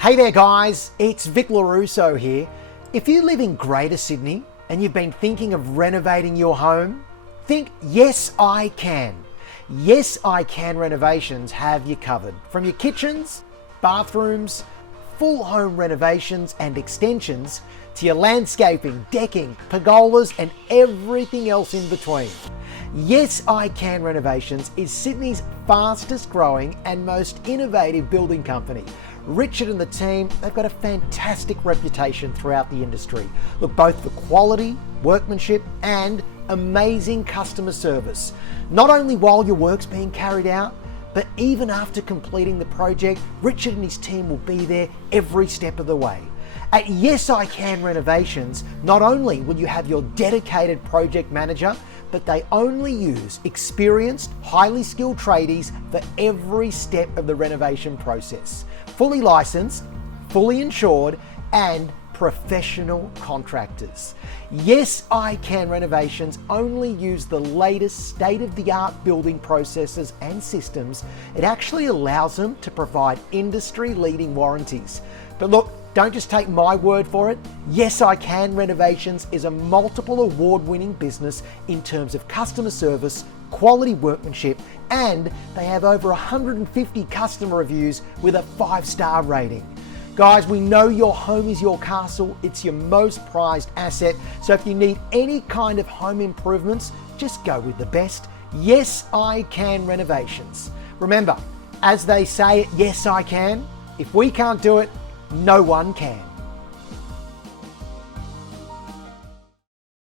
Hey there guys, it's Vic Lorusso here. If you live in Greater Sydney and you've been thinking of renovating your home, think Yes I Can. Yes I Can Renovations have you covered. From your kitchens, bathrooms, full home renovations and extensions, to your landscaping, decking, pergolas and everything else in between. Yes I Can Renovations is Sydney's fastest growing and most innovative building company. Richard and the team, they've got a fantastic reputation throughout the industry. Look, both for quality, workmanship and amazing customer service. Not only while your work's being carried out, but even after completing the project, Richard and his team will be there every step of the way. At Yes I Can Renovations, not only will you have your dedicated project manager, but they only use experienced, highly skilled tradies for every step of the renovation process. Fully licensed, fully insured, and professional contractors. Yes I Can Renovations only use the latest state-of-the-art building processes and systems. It actually allows them to provide industry-leading warranties. But look, don't just take my word for it. Yes I Can Renovations is a multiple award-winning business in terms of customer service, quality workmanship, and they have over 150 customer reviews with a 5-star rating. Guys, we know your home is your castle. It's your most prized asset. So if you need any kind of home improvements, just go with the best. Yes I Can Renovations. Remember, as they say at Yes I Can, if we can't do it, no one can.